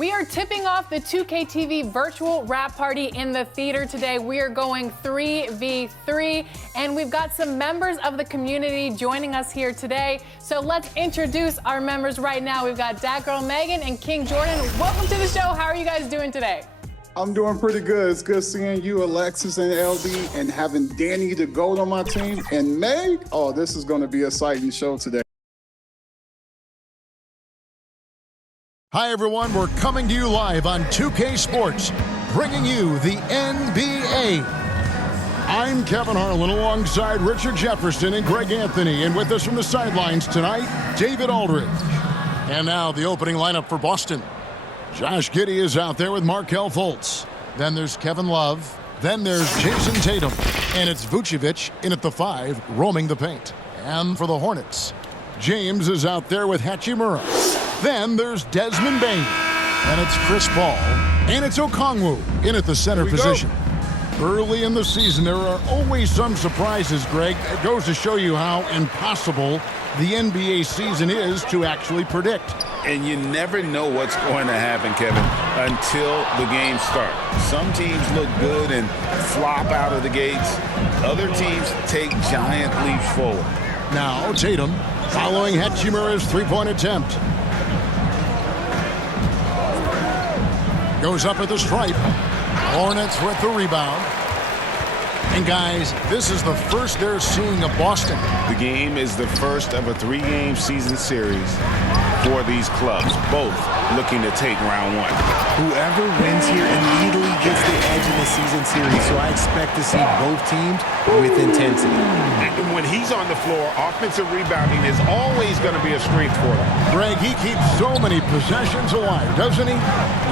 We are tipping off the 2K virtual wrap party in the theater today. We are going 3v3, and we've got some members of the community joining us here today. So let's introduce our members right now. We've got Dat Girl Megan and King Jordan. Welcome to the show. How are you guys doing today? I'm doing pretty good. It's good seeing you, Alexis and LD, and having Danny the GOAT on my team. And Meg, oh, this is going to be an exciting show today. Hi, everyone. We're coming to you live on 2K Sports, bringing you the NBA. I'm Kevin Harlan alongside Richard Jefferson and Greg Anthony. And with us from the sidelines tonight, David Aldridge. And now the opening lineup for Boston. Josh Giddey is out there with Markelle Fultz. Then there's Kevin Love. Then there's Jason Tatum. And it's Vucevic in at the 5, roaming the paint. And for the Hornets, James is out there with Hachimura. Then there's Desmond Bane. And it's Chris Paul. And it's Okongwu in at the center position. Early in the season, there are always some surprises, Greg. It goes to show you how impossible the NBA season is to actually predict. And you never know what's going to happen, Kevin, until the game starts. Some teams look good and flop out of the gates. Other teams take giant leaps forward. Now Tatum following Hachimura's three-point attempt. Goes up at the stripe. Hornets with the rebound. And guys, this is the first they're seeing of Boston. The game is the first of a 3-game season series for these clubs, both looking to take round 1. Whoever wins here immediately gets the edge in the season series, so I expect to see both teams with intensity. And when he's on the floor, offensive rebounding is always going to be a strength for them. Greg, he keeps so many possessions alive, doesn't he?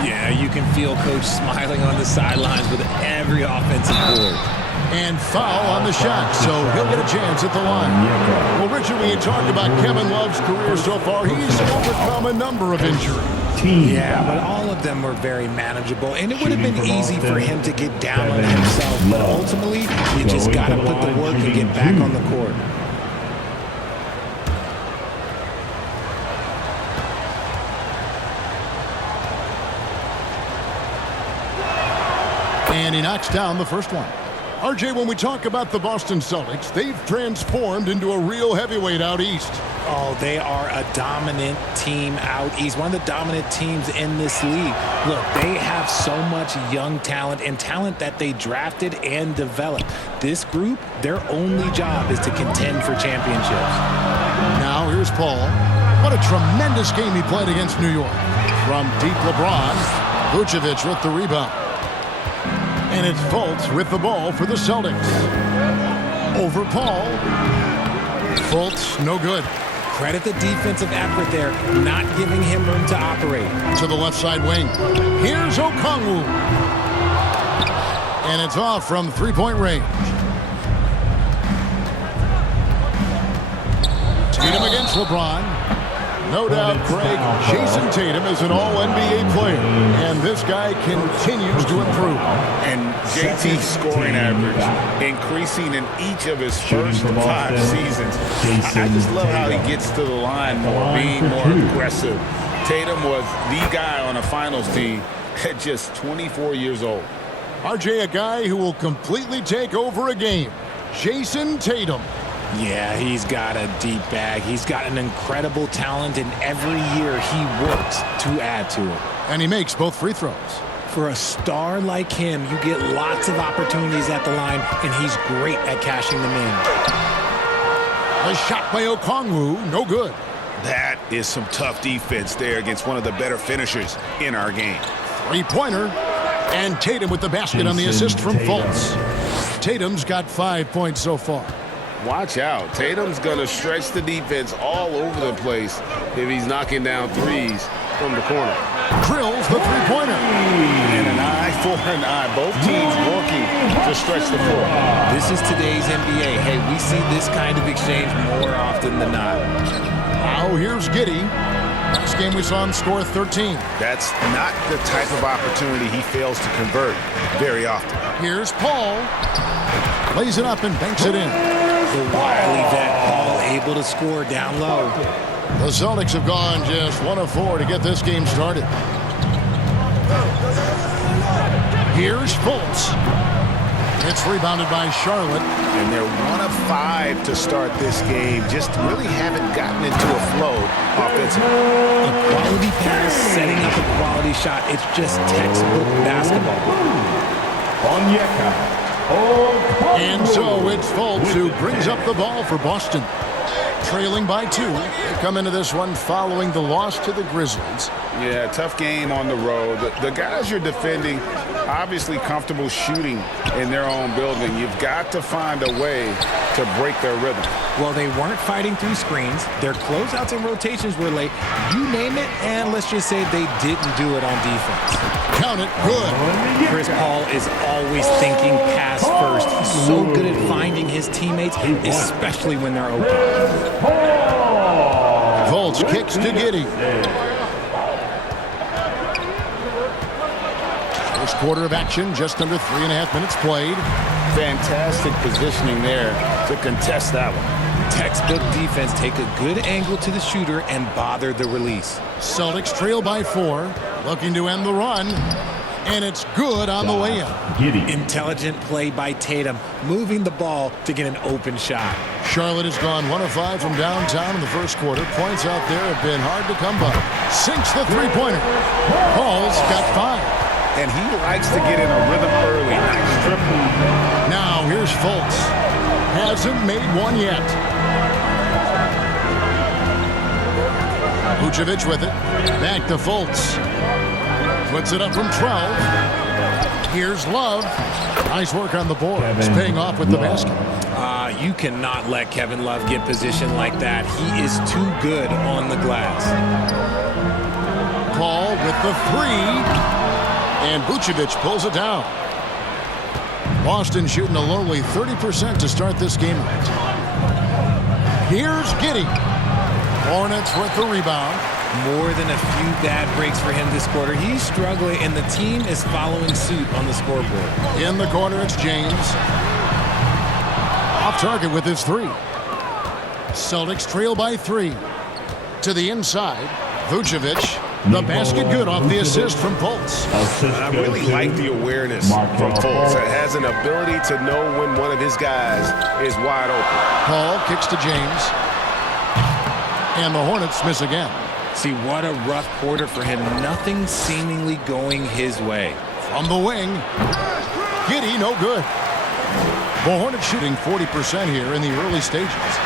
Yeah, you can feel Coach smiling on the sidelines with every offensive board. And foul on the shot, so he'll get a chance at the line. Well, Richard, when you talk about Kevin Love's career so far, he's overcome a number of injuries. Yeah, but all of them were very manageable, and it would have been easy for him to get down on himself, but ultimately, you just got to put the work and get back on the court. And he knocks down the first one. RJ, when we talk about the Boston Celtics, they've transformed into a real heavyweight out east. Oh, they are a dominant team out east, one of the dominant teams in this league. Look, they have so much young talent and talent that they drafted and developed. This group, their only job is to contend for championships. Now here's Paul. What a tremendous game he played against New York. From deep LeBron, Vucevic with the rebound. And it's Fultz with the ball for the Celtics. Over Paul. Fultz, no good. Credit the defensive effort there, not giving him room to operate. To the left side wing. Here's Okongwu. And it's off from three-point range. Tatum against LeBron. No doubt, Greg, Jason Tatum is an all-NBA player, and this guy continues to improve. And JT's scoring average increasing in each of his first 5 seasons. I just love how he gets to the line more, being more aggressive. Tatum was the guy on a finals team at just 24 years old. RJ, a guy who will completely take over a game. Jason Tatum. Yeah, he's got a deep bag. He's got an incredible talent, and every year he works to add to it. And he makes both free throws. For a star like him, you get lots of opportunities at the line, and he's great at cashing them in. A shot by Okongwu, no good. That is some tough defense there against one of the better finishers in our game. Three-pointer. And Tatum with the basket on the assist from Fultz. Tatum's got 5 points so far. Watch out. Tatum's going to stretch the defense all over the place if he's knocking down threes from the corner. Drills the three-pointer. And an eye for an eye. Both teams working to stretch the floor. This is today's NBA. Hey, we see this kind of exchange more often than not. Now here's Giddey. Last game we saw him score 13. That's not the type of opportunity he fails to convert very often. Here's Paul. Lays it up and banks it in. The wily vet Paul able to score down low. The Celtics have gone just 1 of 4 to get this game started. Here's Fultz. It's rebounded by Charlotte. And they're 1 of 5 to start this game. Just really haven't gotten into a flow offensively. A quality pass, setting up a quality shot. It's just textbook basketball. And so it's Fultz who brings up the ball for Boston. Trailing by 2. They come into this one following the loss to the Grizzlies. Yeah, tough game on the road. The guys you're defending, obviously comfortable shooting in their own building. You've got to find a way to break their rhythm. Well, they weren't fighting through screens. Their closeouts and rotations were late. You name it, and let's just say they didn't do it on defense. Count it, good. Chris Paul is always thinking pass first. He's so good at finding his teammates, especially when they're open. Fultz kicks to Giddey. First quarter of action, just under 3.5 minutes played. Fantastic positioning there to contest that one. Textbook defense, take a good angle to the shooter and bother the release. Celtics trail by 4, looking to end the run, and it's good on the way up. Intelligent play by Tatum, moving the ball to get an open shot. Charlotte has gone 1 of 5 from downtown in the first quarter. Points out there have been hard to come by. Sinks the three-pointer. Paul's got 5. And he likes to get in a rhythm early. Nice triple. Now here's Fultz. Hasn't made one yet. Vucevic with it. Back to Fultz. Puts it up from 12. Here's Love. Nice work on the board. It's paying off with the basket. You cannot let Kevin Love get positioned like that. He is too good on the glass. Paul with the 3. And Vucevic pulls it down. Boston shooting a lowly 30% to start this game out. Here's Giddey. Hornets with the rebound. More than a few bad breaks for him this quarter. He's struggling, and the team is following suit on the scoreboard. In the corner, it's James. Off target with his 3. Celtics trail by 3. To the inside, Vucevic. The basket good off the assist from Fultz. I really like the awareness from Fultz. It has an ability to know when one of his guys is wide open. Paul kicks to James. And the Hornets miss again. See, what a rough quarter for him. Nothing seemingly going his way. From the wing, Giddey, no good. The Hornets shooting 40% here in the early stages.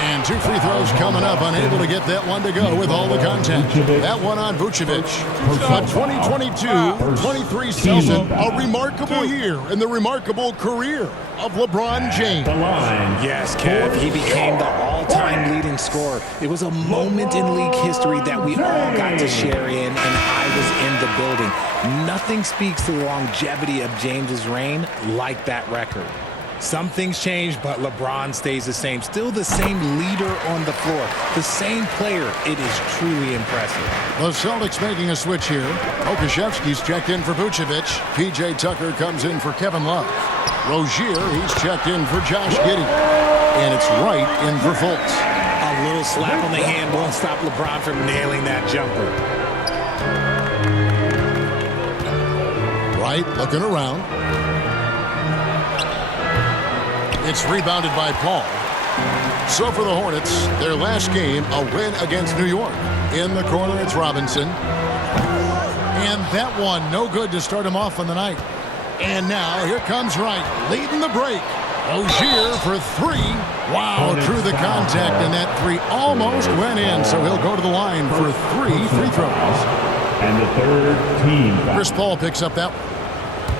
And 2 free throws coming up, unable to get that one to go with all the contact. That one on Vucevic. A 2022-23 season, a remarkable year in the remarkable career of LeBron James. Yes, Kev, he became the all-time leading scorer. It was a moment in league history that we all got to share in, and I was in the building. Nothing speaks to the longevity of James's reign like that record. Some things change, but LeBron stays the same. Still the same leader on the floor. The same player. It is truly impressive. The Celtics making a switch here. Okashevsky's checked in for Vucevic. P.J. Tucker comes in for Kevin Love. Rozier, he's checked in for Josh Giddey. And it's Wright in for Fultz. A little slap on the hand won't stop LeBron from nailing that jumper. Wright looking around. It's rebounded by Paul. So for the Hornets, their last game, a win against New York. In the corner, it's Robinson. And that one, no good to start him off on the night. And now, here comes Wright, leading the break. Rozier for 3. Wow, through the contact, and that 3 almost went in. So he'll go to the line for 3 free throws. And the third team. Chris Paul picks up that one.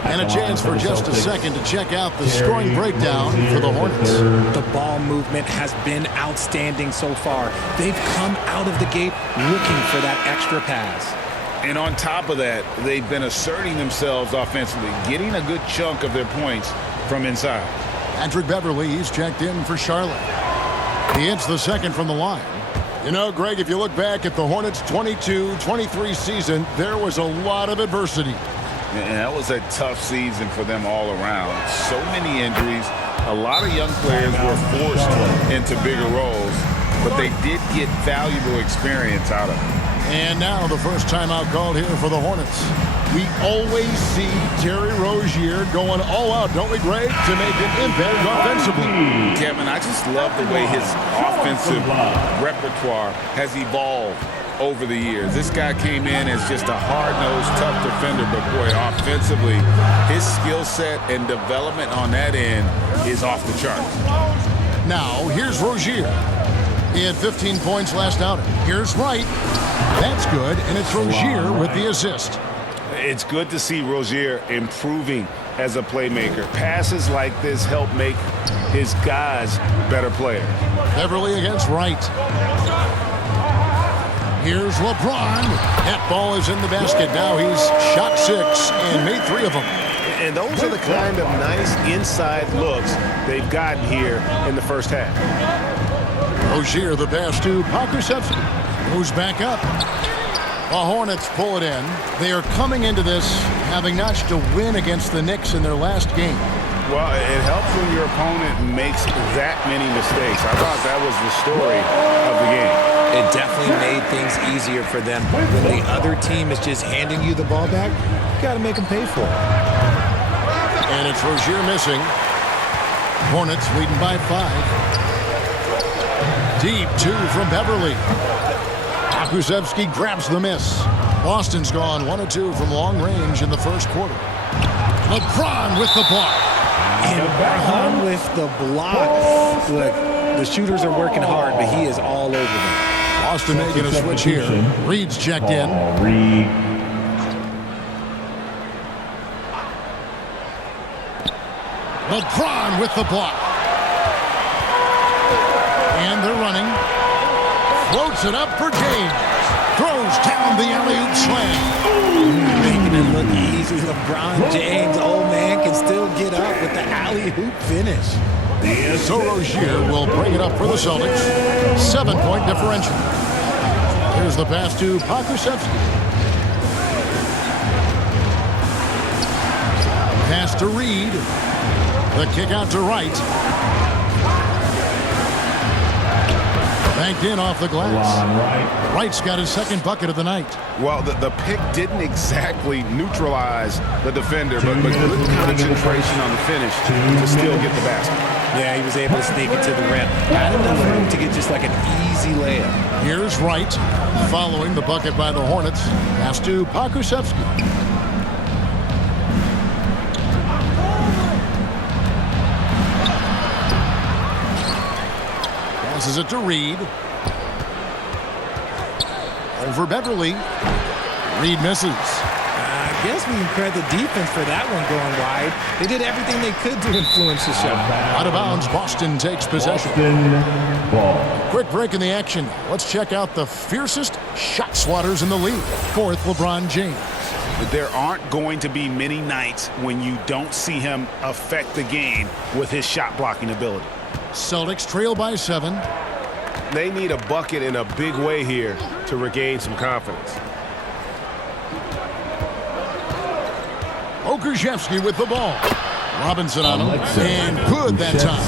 And a chance for just a second to check out the scoring breakdown for the Hornets. The ball movement has been outstanding so far. They've come out of the gate looking for that extra pass. And on top of that, they've been asserting themselves offensively, getting a good chunk of their points from inside. Patrick Beverly, he's checked in for Charlotte. He hits the second from the line. You know, Greg, if you look back at the Hornets' 22-23 season, there was a lot of adversity. And that was a tough season for them all around. So many injuries. A lot of young players were forced into bigger roles, but they did get valuable experience out of it. And now the first timeout called here for the Hornets. We always see Terry Rozier going all out, don't we, Greg, to make an impact offensively. Kevin, I just love the way his offensive repertoire has evolved over the years. This guy came in as just a hard-nosed, tough defender, but boy, offensively, his skill set and development on that end is off the charts. Now, here's Rozier. He had 15 points last outing. Here's Wright. That's good, and it's Rozier with the assist. It's good to see Rozier improving as a playmaker. Passes like this help make his guys better players. Beverly against Wright. Here's LeBron. That ball is in the basket. Now he's shot 6 and made 3 of them. And those are the kind of nice inside looks they've gotten here in the first half. Rozier, the pass to Pokusevski. Moves back up. The Hornets pull it in. They are coming into this having notched a win against the Knicks in their last game. Well, it helps when your opponent makes that many mistakes. I thought that was the story of the game. It definitely made things easier for them. When the other team is just handing you the ball back, you got to make them pay for it. And it's Rozier missing. Hornets leading by 5. Deep 2 from Beverly. Pokusevski grabs the miss. Boston's gone 1 of 2 from long range in the first quarter. LeBron with the block. And LeBron with the block. Look, the shooters are working hard, but he is all over them. Boston making a switch here. Reed's checked in. Reed. LeBron with the block. And they're running. Floats it up for James. Throws down the alley-oop slam. Making it look easy. LeBron James, old man, can still get up with the alley-oop finish. So Rozier will bring it up for the Celtics. 7-point differential. Here's the pass to Pokusevski. Pass to Reed. The kick out to Wright. Banked in off the glass. Wright's got his second bucket of the night. Well, the pick didn't exactly neutralize the defender, but good concentration on the finish to still get the basket. Yeah, he was able to sneak it to the rim. Not enough room to get just like an easy layup. Here's Wright following the bucket by the Hornets. Pass to Pokusevski. Passes it to Reed. Over Beverly. Reed misses. I guess we can credit the defense for that one going wide. They did everything they could to influence the shot. Out of bounds, Boston takes possession. Ball. Quick break in the action. Let's check out the fiercest shot swatters in the league. Fourth, LeBron James. There aren't going to be many nights when you don't see him affect the game with his shot blocking ability. Celtics trail by 7. They need a bucket in a big way here to regain some confidence. Pokusevski with the ball. Robinson on him. And good that time.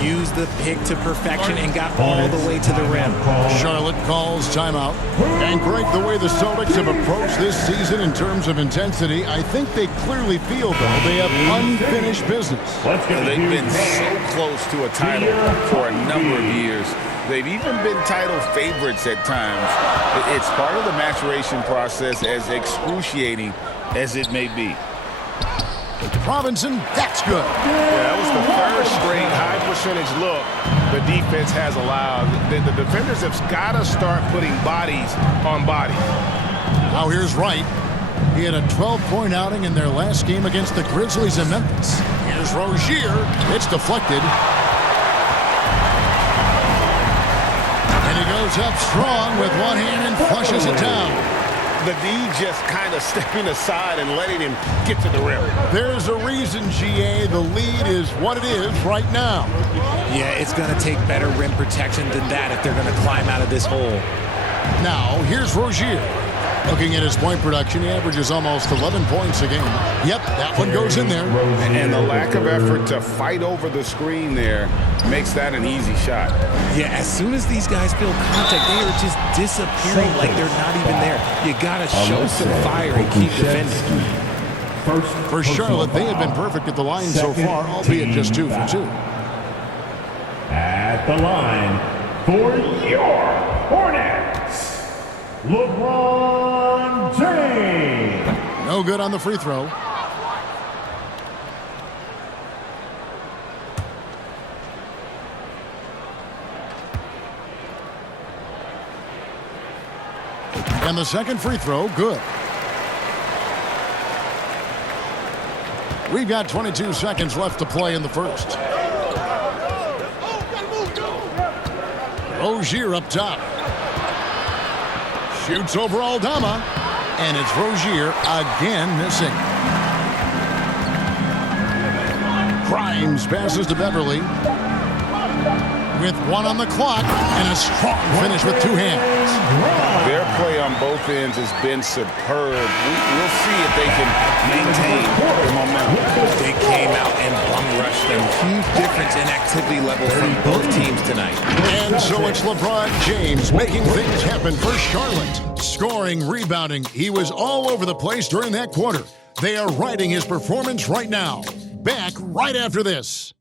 Used the pick to perfection and got all the way to the rim. Charlotte calls timeout. And Greg, the way the Celtics have approached this season in terms of intensity, I think they clearly feel, though, they have unfinished business. They've been so close to a title for a number of years. They've even been title favorites at times. It's part of the maturation process, as excruciating as it may be. Robinson, that's good. Yeah, that was the third straight high percentage look the defense has allowed. The defenders have got to start putting bodies on bodies. Now here's Wright. He had a 12-point outing in their last game against the Grizzlies in Memphis. Here's Rozier. It's deflected. And he goes up strong with one hand and flushes it down. The D just kind of stepping aside and letting him get to the rim. There's a reason, GA, the lead is what it is right now. Yeah, it's going to take better rim protection than that if they're going to climb out of this hole. Now, here's Rozier. Looking at his point production, he averages almost 11 points a game. Yep, that one goes in there. And the lack of effort to fight over the screen there makes that an easy shot. Yeah, as soon as these guys feel contact, they are just disappearing like they're not even there. You got to show some fire and keep defending. For Charlotte, they have been perfect at the line so far, albeit just 2 for 2. At the line for your Hornets, LeBron James. No good on the free throw. And the second free throw, good. We've got 22 seconds left to play in the first. Rozier up top. Shoots over Aldama. And it's Rozier again missing. Grimes passes to Beverly. With 1 on the clock and a strong finish with 2 hands. Their play on both ends has been superb. We'll see if they can maintain the momentum. They came out and bum rushed them. Huge difference in activity level from both teams tonight. And so it's LeBron James making things happen for Charlotte. Scoring, rebounding. He was all over the place during that quarter. They are riding his performance right now. Back right after this.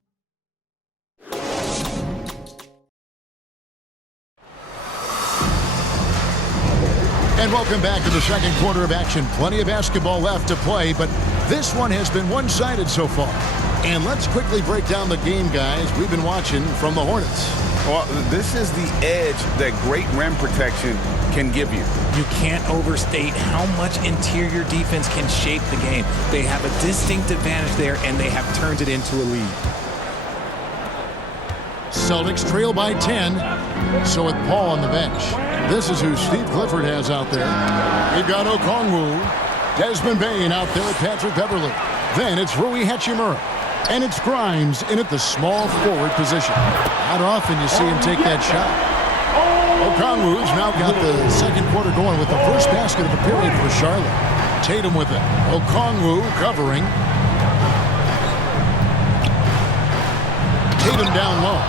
And welcome back to the second quarter of action. Plenty of basketball left to play, but this one has been one-sided so far. And let's quickly break down the game, guys, we've been watching from the Hornets. Well, this is the edge that great rim protection can give you. You can't overstate how much interior defense can shape the game. They have a distinct advantage there, and they have turned it into a lead. Celtics trail by 10, so with Paul on the bench. This is who Steve Clifford has out there. We've got Okongwu, Desmond Bain out there with Patrick Beverly. Then it's Rui Hachimura, and it's Grimes in at the small forward position. Not often you see him take that shot. Okongwu's now got the second quarter going with the first basket of the period for Charlotte. Tatum with it. Okongwu covering. Tatum down low.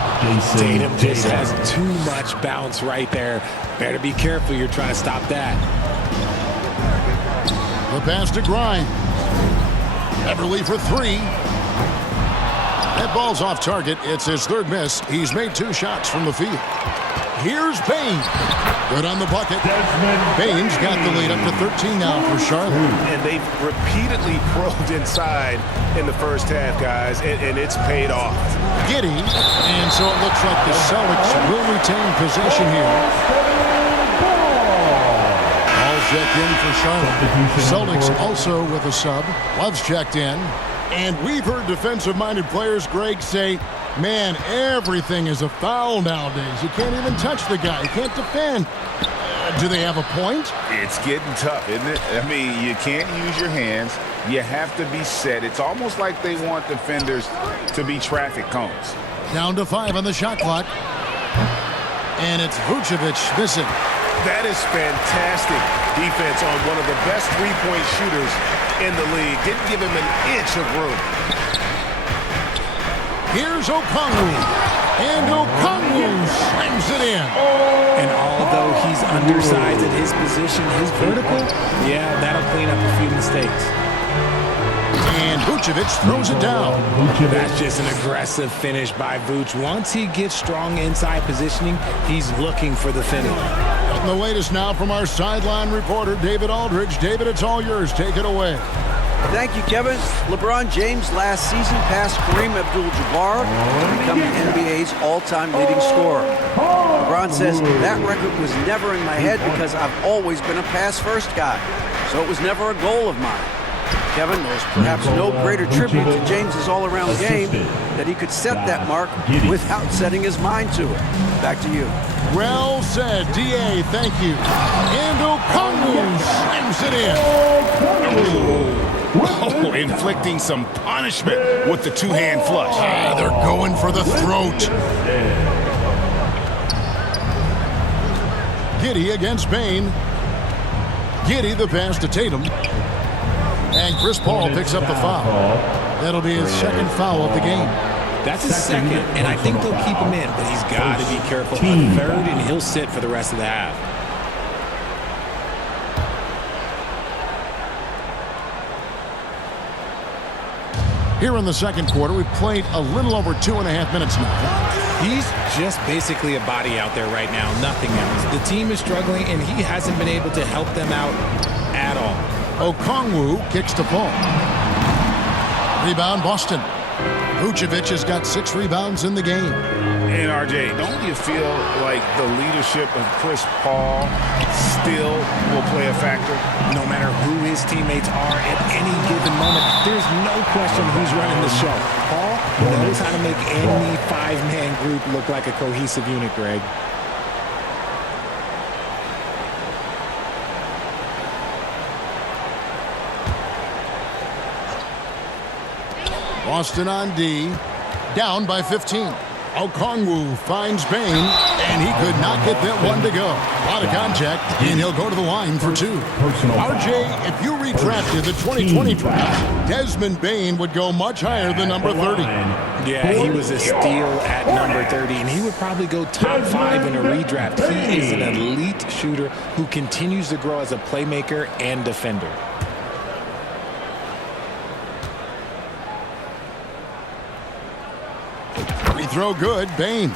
Tatum just has too much bounce right there. Better be careful. You're trying to stop that. The pass to Grimes. Beverly for 3. That ball's off target. It's his third miss. He's made 2 shots from the field. Here's Bain. Good on the bucket. Bain's got the lead up to 13 now for Charlotte. And they've repeatedly probed inside in the first half, guys, and it's paid off. Giddey. And so it looks like the Celtics will retain possession here. Ball's checked in for Charlotte. Celtics also with a sub. Love's checked in. And we've heard defensive-minded players, Greg, say, man, everything is a foul nowadays. You can't even touch the guy. You can't defend. Do they have a point? It's getting tough, isn't it? I mean, you can't use your hands. You have to be set. It's almost like they want defenders to be traffic cones. Down to 5 on the shot clock. And it's Vucevic missing. That is fantastic defense on one of the best three-point shooters in the league. Didn't give him an inch of room. Here's Okongwu. And Okongwu slams it in. And although he's undersized at his position, his vertical, yeah, that'll clean up a few mistakes. And Vucevic throws it down. That's just an aggressive finish by Vuce. Once he gets strong inside positioning, he's looking for the finish. And the latest now from our sideline reporter, David Aldridge. David, it's all yours. Take it away. Thank you, Kevin. LeBron James last season passed Kareem Abdul-Jabbar to become the NBA's all-time leading scorer. LeBron says, that record was never in my head because I've always been a pass-first guy, so it was never a goal of mine. Kevin, there's perhaps no greater tribute to James's all-around game that he could set that mark without setting his mind to it. Back to you. Well said, D.A., thank you. And Okongwu slams it in. Oh, inflicting some punishment with the two-hand flush. They're going for the throat. Giddey against Bain. Giddey the pass to Tatum. And Chris Paul picks up the foul. That'll be his second foul of the game. That's his second, and I think they'll keep him in, but he's got to be careful. A third, and he'll sit for the rest of the half. Here in the second quarter, we've played a little over 2.5 minutes now. He's just basically a body out there right now, nothing else. The team is struggling, and he hasn't been able to help them out at all. Okongwu kicks to Paul. Rebound, Boston. Vucevic has got 6 rebounds in the game. And RJ, don't you feel like the leadership of Chris Paul still will play a factor? No matter who his teammates are at any given moment, there's no question who's running the show. Paul knows how to make any 5-man group look like a cohesive unit, Greg. Boston on D, down by 15. Okongwu finds Bain, and he could not get that one to go. A lot of contact, and he'll go to the line for 2. RJ, if you redrafted the 2020 draft, Desmond Bain would go much higher than number 30. Yeah, he was a steal at number 30, and he would probably go top 5 in a redraft. He is an elite shooter who continues to grow as a playmaker and defender. Throw good, Bain.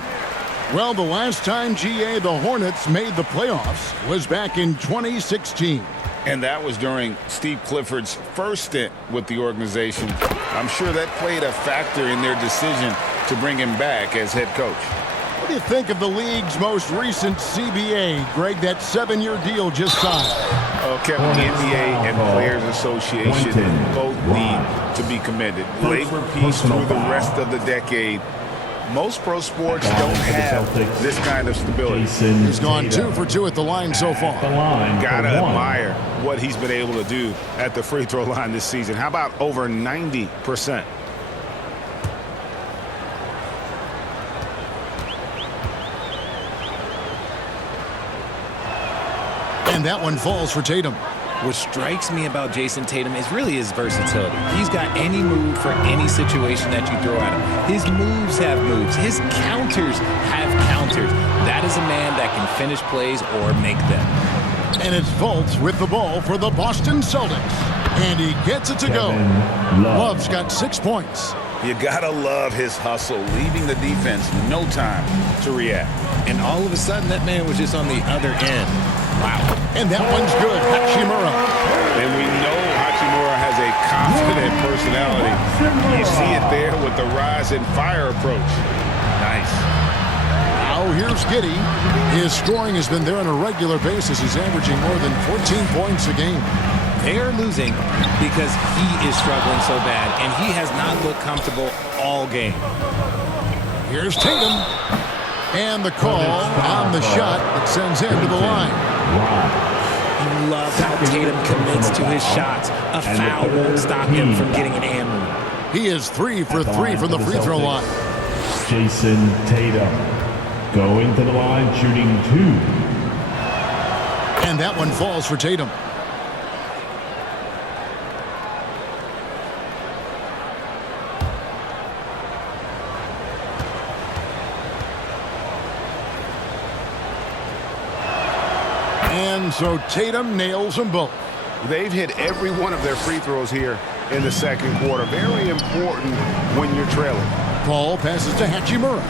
Well, the last time the Hornets made the playoffs was back in 2016. And that was during Steve Clifford's first stint with the organization. I'm sure that played a factor in their decision to bring him back as head coach. What do you think of the league's most recent CBA, Greg, that 7-year deal just signed? Oh, Kevin, the NBA and Players Association both need to be commended. Labor peace through the rest of the decade. Most pro sports don't have this kind of stability. He's gone 2 for 2 at the line so far. Gotta admire what he's been able to do at the free throw line this season. How about over 90%? And that one falls for Tatum. What strikes me about Jason Tatum is really his versatility. He's got any move for any situation that you throw at him. His moves have moves. His counters have counters. That is a man that can finish plays or make them. And it's Fultz with the ball for the Boston Celtics. And he gets it to go. Love's got 6 points. You gotta love his hustle, leaving the defense no time to react. And all of a sudden, that man was just on the other end. Wow. And that one's good. Hachimura. And we know Hachimura has a confident personality. You see it there with the rise and fire approach. Nice. Now here's Giddey. His scoring has been there on a regular basis. He's averaging more than 14 points a game. They are losing because he is struggling so bad, and he has not looked comfortable all game. Here's Tatum. And the call on the shot that sends him to the line. You love how Tatum commits to his shots. A foul won't stop him from getting an and one. He is 3 for 3 from the free throw line. Jason Tatum going to the line, shooting 2. And that one falls for Tatum. And so Tatum nails them both. They've hit every one of their free throws here in the second quarter. Very important when you're trailing. Paul passes to Hachimura.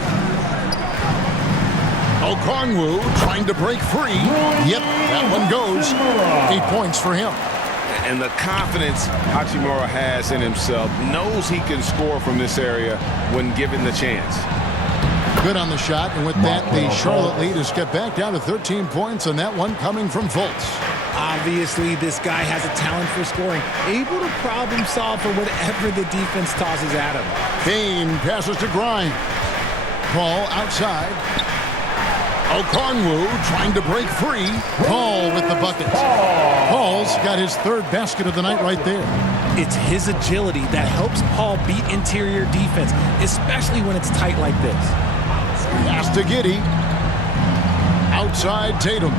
Okongwu trying to break free. Yep, that one goes. 8 points for him. And the confidence Hachimura has in himself, knows he can score from this area when given the chance. Good on the shot, and with that, the Charlotte lead has got back down to 13 points, and that one coming from Fultz. Obviously, this guy has a talent for scoring, able to problem solve for whatever the defense tosses at him. Bain passes to Grimes. Paul outside. Okongwu trying to break free. Paul with the bucket. Paul's got his 3rd basket of the night right there. It's his agility that helps Paul beat interior defense, especially when it's tight like this. Pass to Giddey. Outside Tatum.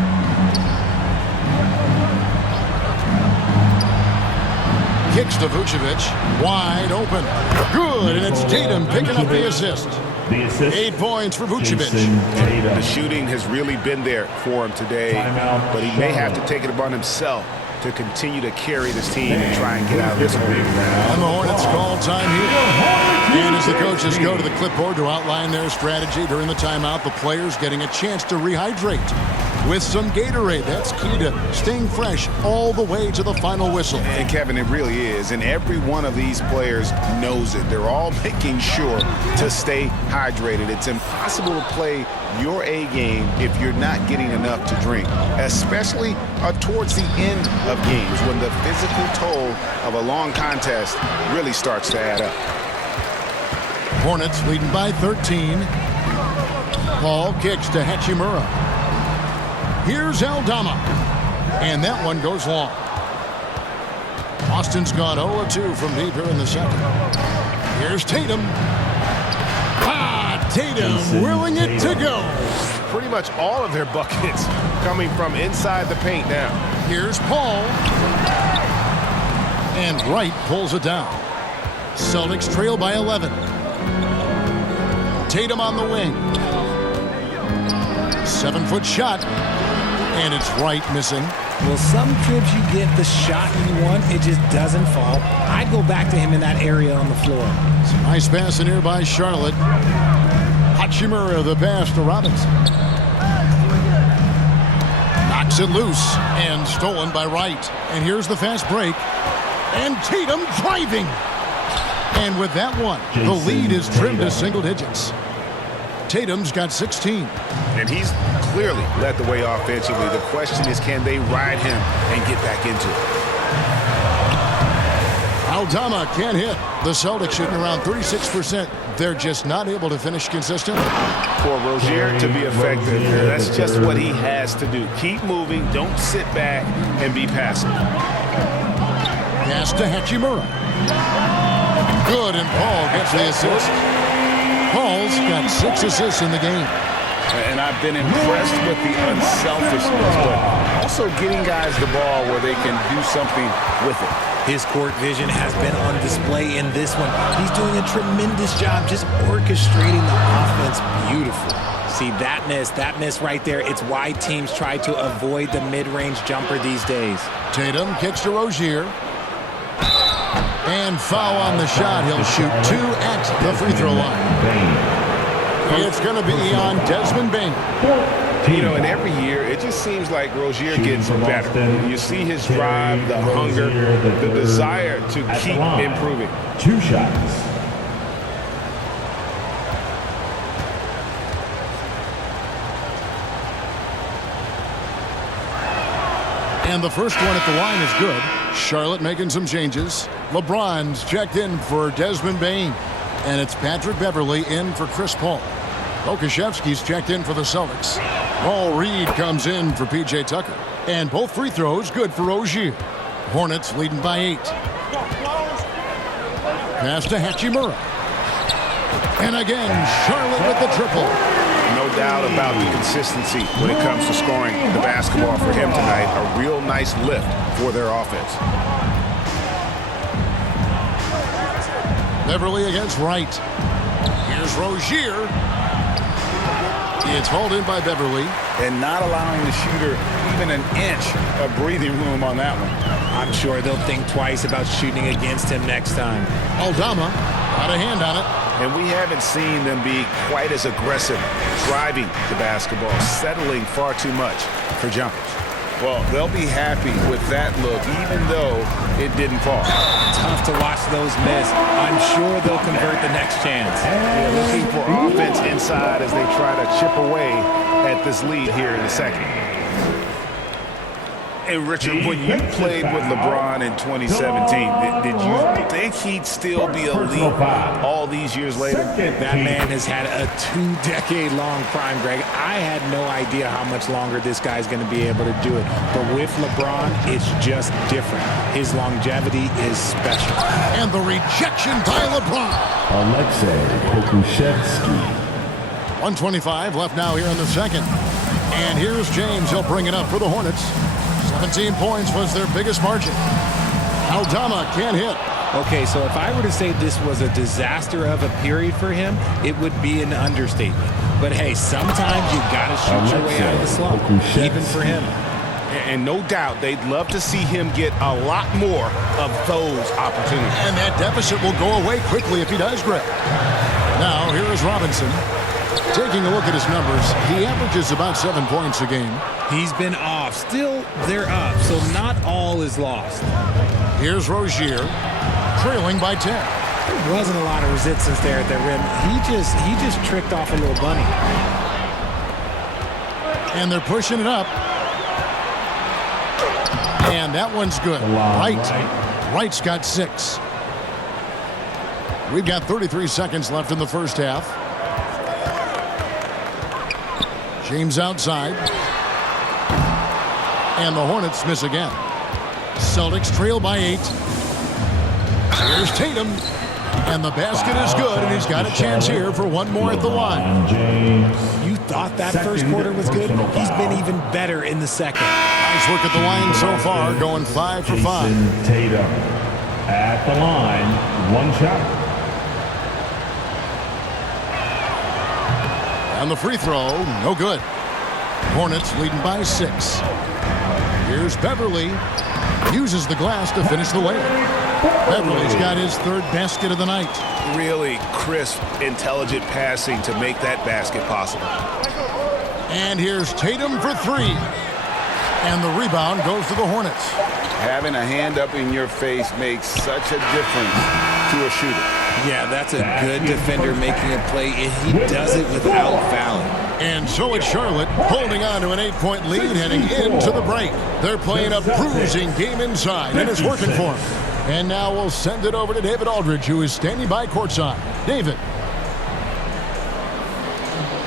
Kicks to Vucevic. Wide open. Good, and it's Tatum picking up the assist. 8 points for Vucevic. The shooting has really been there for him today, but he may have to take it upon himself to continue to carry this team and try and get out of this hole. And the Hornets call time here. And as the coaches go to the clipboard to outline their strategy during the timeout, the players getting a chance to rehydrate with some Gatorade. That's key to staying fresh all the way to the final whistle. And Kevin, it really is. And every one of these players knows it. They're all making sure to stay hydrated. It's impossible to play your A game if you're not getting enough to drink, especially towards the end of games when the physical toll of a long contest really starts to add up. Hornets leading by 13. Paul kicks to Hachimura. Here's Aldama. And that one goes long. Boston's gone 0-2 from deep here in the second. Here's Tatum. Tatum willing it to go. Pretty much all of their buckets coming from inside the paint now. Here's Paul. And Wright pulls it down. Celtics trail by 11. Tatum on the wing. 7-foot shot. And it's Wright missing. Well, some trips you get the shot you want, it just doesn't fall. I'd go back to him in that area on the floor. It's a nice pass in here by Charlotte. Hachimura, the pass to Robinson. Knocks it loose and stolen by Wright. And here's the fast break. And Tatum driving. And with that one, the lead is trimmed to single digits. Tatum's got 16. And he's clearly led the way offensively. The question is, can they ride him and get back into it? Aldama can't hit. The Celtics shooting around 36%. They're just not able to finish consistently. For Rozier to be effective, that's just what he has to do. Keep moving. Don't sit back and be passive. Pass to Hachimura. Good, and Paul gets the assist. Paul's got 6 assists in the game. And I've been impressed with the unselfishness, but also getting guys the ball where they can do something with it. His court vision has been on display in this one. He's doing a tremendous job just orchestrating the offense beautifully. See, that miss right there, it's why teams try to avoid the mid-range jumper these days. Tatum kicks to Rozier. And foul on the shot. He'll shoot 2 at the free throw line. It's going to be on Desmond Bain. You know, and every year, it just seems like Rozier gets better. You see his drive, the hunger, the desire to keep improving. 2 shots. And the first one at the line is good. Charlotte making some changes. LeBron's checked in for Desmond Bain. And it's Patrick Beverley in for Chris Paul. Okashevsky's checked in for the Celtics. Paul Reed comes in for P.J. Tucker. And both free throws good for Rozier. Hornets leading by 8. Pass to Hachimura. And again, Charlotte with the triple. No doubt about the consistency when it comes to scoring the basketball for him tonight. A real nice lift for their offense. Beverley against Wright. Here's Rozier. It's hauled in by Beverley. And not allowing the shooter even an inch of breathing room on that one. I'm sure they'll think twice about shooting against him next time. Aldama got a hand on it. And we haven't seen them be quite as aggressive driving the basketball, settling far too much for jumpers. Well, they'll be happy with that look, even though it didn't fall. Tough to watch those miss. I'm sure they'll convert the next chance. Yeah, looking for offense inside as they try to chip away at this lead here in the second. And Richard, when you played with LeBron in 2017, did you think he'd still be elite all these years later? That man has had a 2-decade-long prime, Greg. I had no idea how much longer this guy's going to be able to do it. But with LeBron, it's just different. His longevity is special. And the rejection by LeBron. Alexei Pokusevski. 1:25 left now here in the second. And here's James. He'll bring it up for the Hornets. 17 points was their biggest margin. Aldama can't hit. Okay, so if I were to say this was a disaster of a period for him, it would be an understatement. But hey, sometimes you got to shoot your way out of the slump, even for him. And no doubt they'd love to see him get a lot more of those opportunities. And that deficit will go away quickly if he does grip. Now, here is Robinson. Taking a look at his numbers, he averages about 7 points a game. He's been off. Still, they're up, so not all is lost. Here's Rozier, trailing by 10. There wasn't a lot of resistance there at the rim. He just tricked off a little bunny. And they're pushing it up. And that one's good. Wright's got 6. We've got 33 seconds left in the first half. James outside. And the Hornets miss again. Celtics trail by 8. Here's Tatum. And the basket is good, and he's got a chance here for one more at the line. You thought that first quarter was good? He's been even better in the second. Nice work at the line so far, going 5 for 5. Tatum at the line, 1 shot. And the free throw, no good. Hornets leading by 6. Here's Beverly. Uses the glass to finish the layup. Beverly's got his 3rd basket of the night. Really crisp, intelligent passing to make that basket possible. And here's Tatum for 3. And the rebound goes to the Hornets. Having a hand up in your face makes such a difference to a shooter. Yeah, that's a good defender making a play, and he does it without fouling. And so it's Charlotte holding on to an 8-point lead heading into the break. They're playing a bruising game inside, and it's working for them. And now we'll send it over to David Aldridge, who is standing by courtside. David.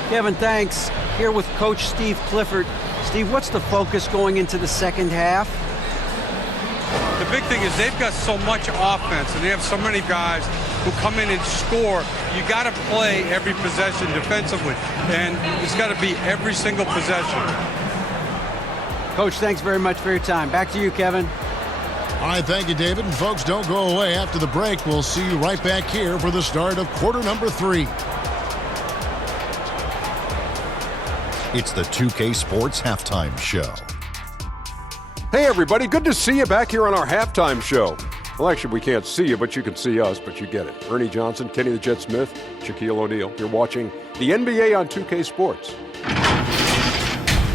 Kevin, thanks. Here with Coach Steve Clifford. Steve, what's the focus going into the second half? The big thing is they've got so much offense, and they have so many guys who come in and score. You got to play every possession defensively, and it's got to be every single possession. Coach, thanks very much for your time. Back to you, Kevin. All right, thank you, David. And folks, don't go away. After the break, we'll see you right back here for the start of quarter number 3. It's the 2K Sports Halftime Show. Hey, everybody. Good to see you back here on our halftime show. Well, actually, we can't see you, but you can see us, but you get it. Ernie Johnson, Kenny the Jet Smith, Shaquille O'Neal. You're watching the NBA on 2K Sports.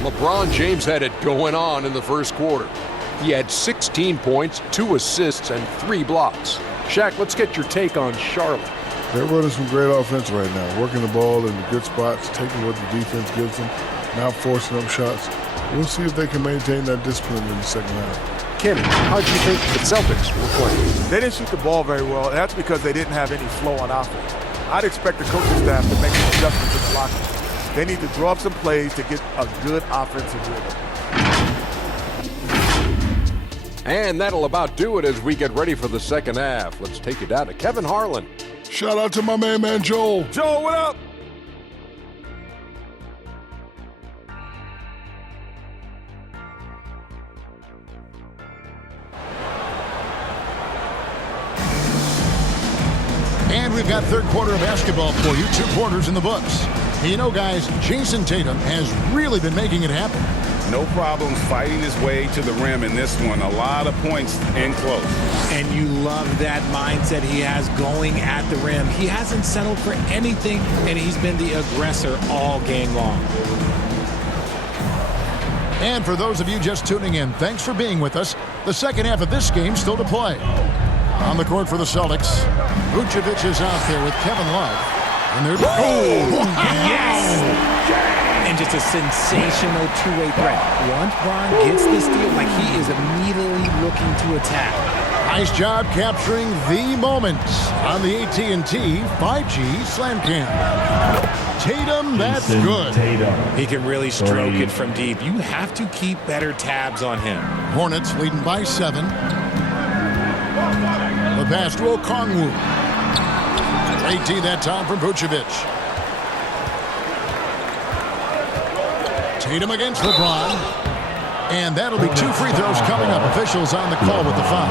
LeBron James had it going on in the first quarter. He had 16 points, 2 assists, and 3 blocks. Shaq, let's get your take on Charlotte. They're running some great offense right now, working the ball in the good spots, taking what the defense gives them, not forcing up shots. We'll see if they can maintain that discipline in the second half. Kenny, how do you think the Celtics were playing? They didn't shoot the ball very well, and that's because they didn't have any flow on offense. I'd expect the coaching staff to make some adjustments in the locker room. They need to draw up some plays to get a good offensive rhythm. And that'll about do it as we get ready for the second half. Let's take you down to Kevin Harlan. Shout out to my man Joel. Joel, what up? And we've got third quarter of basketball for you. 2 quarters in the books. You know, guys, Jason Tatum has really been making it happen. No problems fighting his way to the rim in this one. A lot of points and close. And you love that mindset he has going at the rim. He hasn't settled for anything, and he's been the aggressor all game long. And for those of you just tuning in, thanks for being with us. The second half of this game still to play. On the court for the Celtics, Vucevic is out there with Kevin Love. And they're... Yes! And just a sensational two-way threat. Once Bron gets the steal, like he is immediately looking to attack. Nice job capturing the moment on the AT&T 5G Slam Cam. Tatum, that's good. He can really stroke it from deep. You have to keep better tabs on him. Hornets leading by 7. The pass to Okongwu. Great D that time from Vucevic. Tatum against LeBron. And that'll be 2 free throws coming up. Officials on the call with the foul.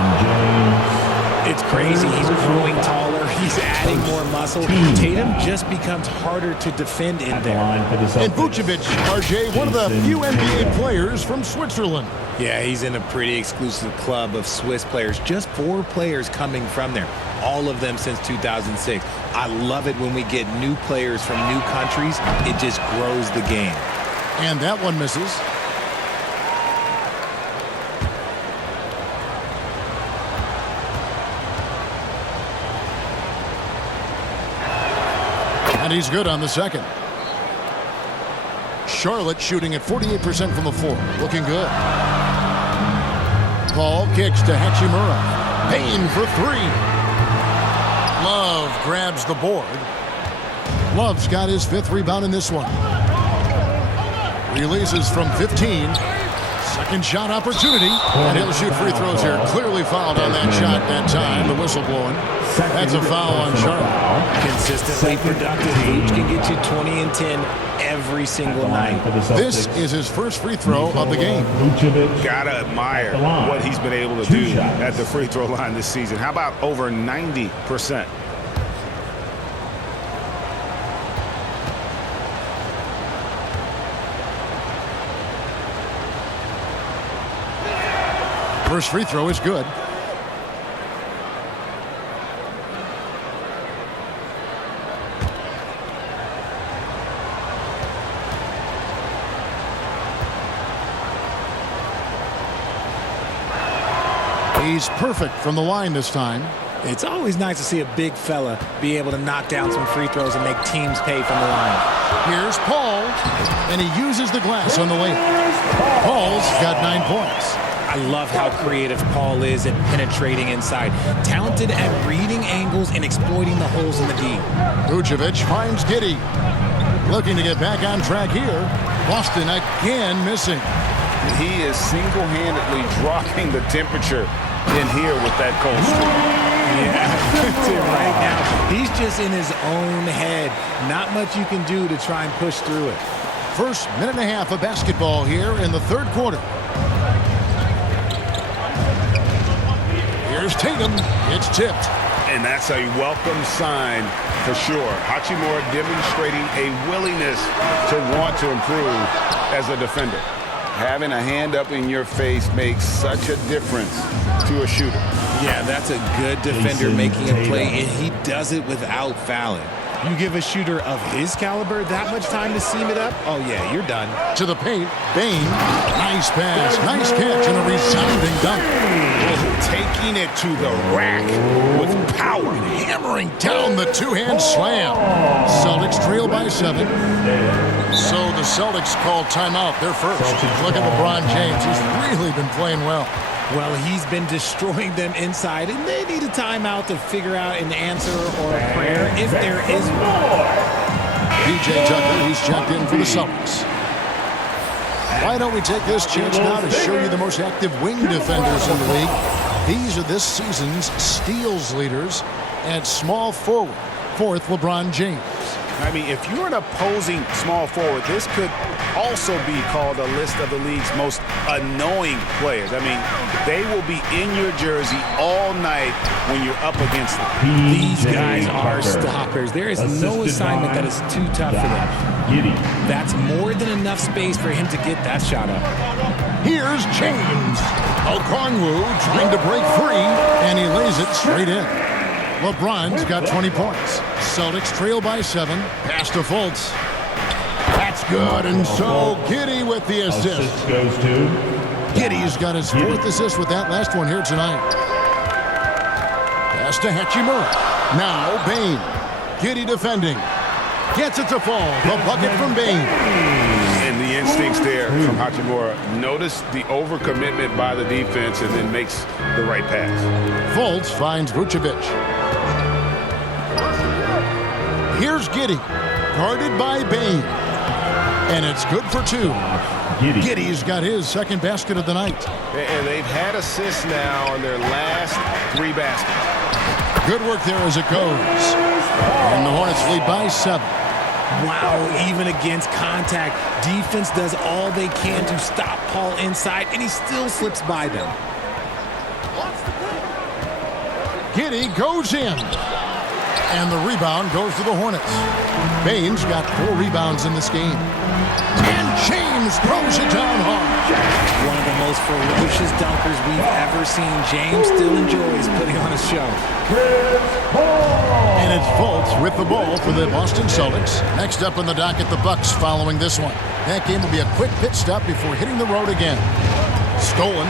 It's crazy. He's growing taller. He's adding more muscle. Tatum just becomes harder to defend in there. And Vucevic, RJ, one of the few NBA players from Switzerland. Yeah, he's in a pretty exclusive club of Swiss players. Just 4 players coming from there. All of them since 2006. I love it when we get new players from new countries. It just grows the game. And that one misses. And he's good on the second. Charlotte shooting at 48% from the floor. Looking good. Paul kicks to Hachimura. Payne for 3. Love grabs the board. Love's got his 5th rebound in this one. Releases from 15. Second shot opportunity. And he'll shoot free throws here. Clearly fouled on that shot that time. The whistle blowing. That's a foul on Charlotte. Consistently productive. Vooch can get you 20 and 10 every single night. This is his first free throw of the game. Gotta admire what he's been able to do at the free throw line this season. How about over 90%? First free throw is good. He's perfect from the line this time. It's always nice to see a big fella be able to knock down some free throws and make teams pay from the line. Here's Paul, and he uses the glass on the way. Paul's got 9 points. I love how creative Paul is at penetrating inside. Talented at reading angles and exploiting the holes in the D. Vucevic finds Giddey. Looking to get back on track here. Boston again missing. He is single-handedly dropping the temperature in here with that cold streak. Yeah, right now, he's just in his own head. Not much you can do to try and push through it. First minute and a half of basketball here in the third quarter. Here's Tatum. It's tipped. And that's a welcome sign for sure. Hachimura demonstrating a willingness to want to improve as a defender. Having a hand up in your face makes such a difference to a shooter. Yeah, that's a good defender making a play, and he does it without fouling. You give a shooter of his caliber that much time to seam it up, oh yeah, you're done. To the paint, Bane. Nice pass, nice catch, and a resounding dunk. Taking it to the rack with power. Hammering down the two-hand slam. Celtics trail by 7. So the Celtics call timeout. They're first. Look at LeBron James. He's really been playing well. Well, he's been destroying them inside, and they need a timeout to figure out an answer or a prayer if there is one. PJ Tucker, he's checked in for the Celtics. Why don't we take this chance now to show you the most active wing defenders in the league? These are this season's steals leaders at small forward. 4th, LeBron James. I mean, if you're an opposing small forward, this could also be called a list of the league's most annoying players. I mean, they will be in your jersey all night when you're up against them. These guys are stoppers. There is no assignment that is too tough for them. That's more than enough space for him to get that shot up. Here's James. Okongwu trying to break free, and he lays it straight in. LeBron's got 20 points. Celtics trail by 7. Pass to Fultz. That's good, and so Giddey with the assist. Goes to Giddey's got his 4th assist with that last one here tonight. Pass to Hachimura. Now Bane. Giddey defending. Gets it to fall. The bucket from Bane. And the instincts there from Hachimura. Notice the overcommitment by the defense and then makes the right pass. Fultz finds Vucevic. Here's Giddey, guarded by Bane. And it's good for 2. Giddey's got his 2nd basket of the night. And they've had assists now on their last 3 baskets. Good work there as it goes. And the Hornets lead by 7. Wow, even against contact, defense does all they can to stop Paul inside, and he still slips by them. Giddey goes in. And the rebound goes to the Hornets. Baines got 4 rebounds in this game. And James throws it down hard. One of the most ferocious dunkers we've ever seen. James still enjoys putting on a show. And it's Fultz with the ball for the Boston Celtics. Next up on the docket, the Bucks following this one. That game will be a quick pit stop before hitting the road again. Stolen.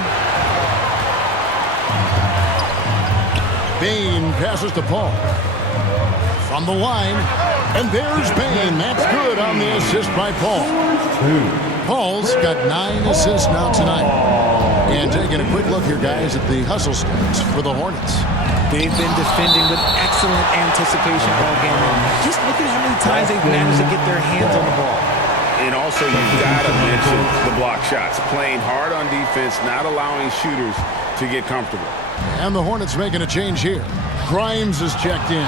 Bane passes to Paul. From the line, and there's Bane. That's good on the assist by Paul. Paul's got 9 assists now tonight. And taking a quick look here, guys, at the hustle stats for the Hornets. They've been defending with excellent anticipation all game long. Just look at how many times they've managed to get their hands on the ball. And also, you've got to mention the block shots. Playing hard on defense, not allowing shooters to get comfortable. And the Hornets making a change here. Grimes is checked in.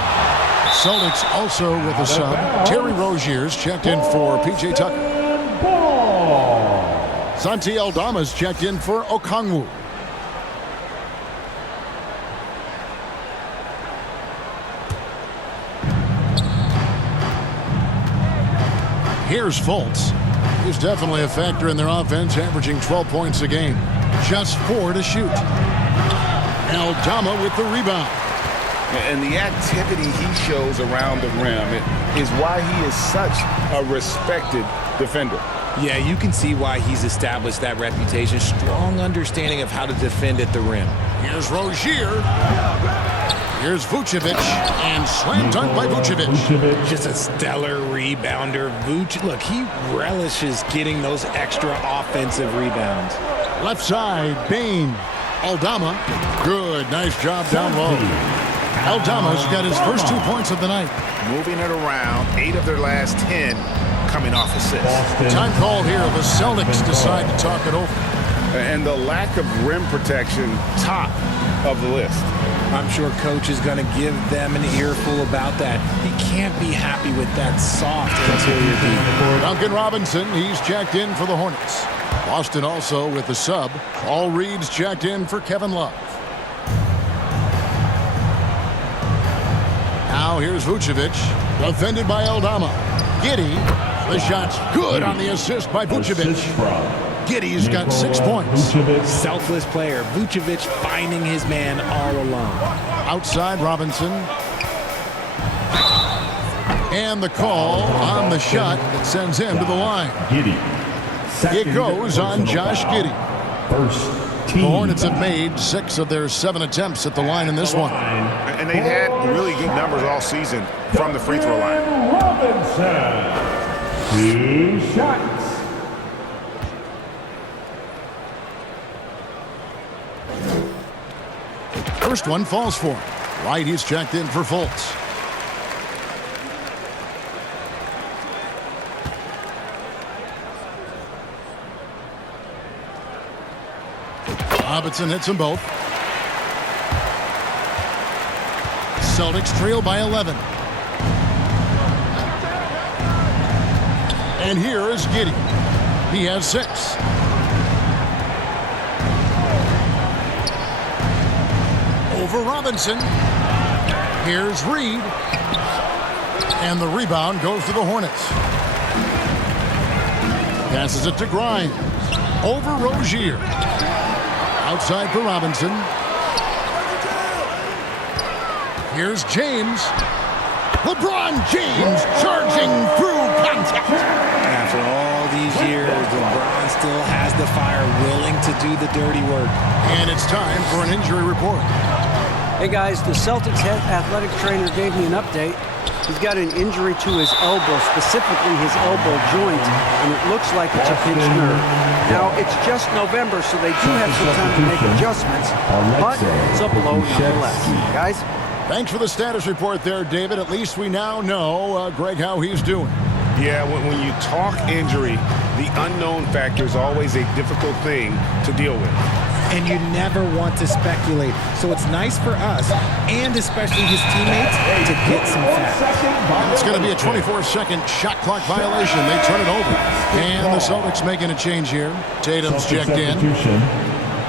Celtics also with a sub. Terry Rozier's checked in for P.J. Tucker. Santi Aldama's checked in for Okongwu. Here's Fultz. He's definitely a factor in their offense, averaging 12 points a game. Just 4 to shoot. Aldama with the rebound. And the activity he shows around the rim is why he is such a respected defender. Yeah, you can see why he's established that reputation. Strong understanding of how to defend at the rim. Here's Rozier. Here's Vucevic. And slam dunk by Vucevic. Just a stellar rebounder. Look, he relishes getting those extra offensive rebounds. Left side, Bane. Aldama. Good. Nice job down low. Aldama's got his first 2 points of the night. Moving it around, 8 of their last 10 coming off assists. Time call here. The Celtics decide to talk it over. And the lack of rim protection, top of the list. I'm sure coach is going to give them an earful about that. He can't be happy with that soft interior D. Duncan Robinson, he's checked in for the Hornets. Boston also with the sub. Paul Reed's checked in for Kevin Love. Now here's Vucevic, defended by Aldama. Giddey, the shot's good on the assist by Vucevic. Giddey's got 6 points. Selfless player. Vucevic finding his man all alone. Outside Robinson. And the call on the shot that sends him to the line. It goes on Josh Giddey. The Hornets have made 6 of their 7 attempts at the line in this one. And they've had really good numbers all season from the free throw line. Robinson. 2 shots. First one falls for him. Right, he's checked in for Fultz. Robinson hits them both. Celtics trail by 11. And here is Giddey. He has 6. Over Robinson. Here's Reed. And the rebound goes to the Hornets. Passes it to Grimes. Over Rozier. Outside for Robinson. Here's James. LeBron James charging through contact. After all these years, LeBron still has the fire, willing to do the dirty work. And it's time for an injury report. Hey guys, the Celtics head athletic trainer gave me an update. He's got an injury to his elbow, specifically his elbow joint, and it looks like it's a pinched nerve. Now, it's just November, so they do have some time to make adjustments, but it's a blow nonetheless. Guys? Thanks for the status report there, David. At least we now know, Greg, how he's doing. Yeah, when you talk injury, the unknown factor is always a difficult thing to deal with. And you never want to speculate. So it's nice for us and especially his teammates to get some fouls. It's going to be a 24-second shot clock violation. They turn it over. And the Celtics making a change here. Tatum's checked in.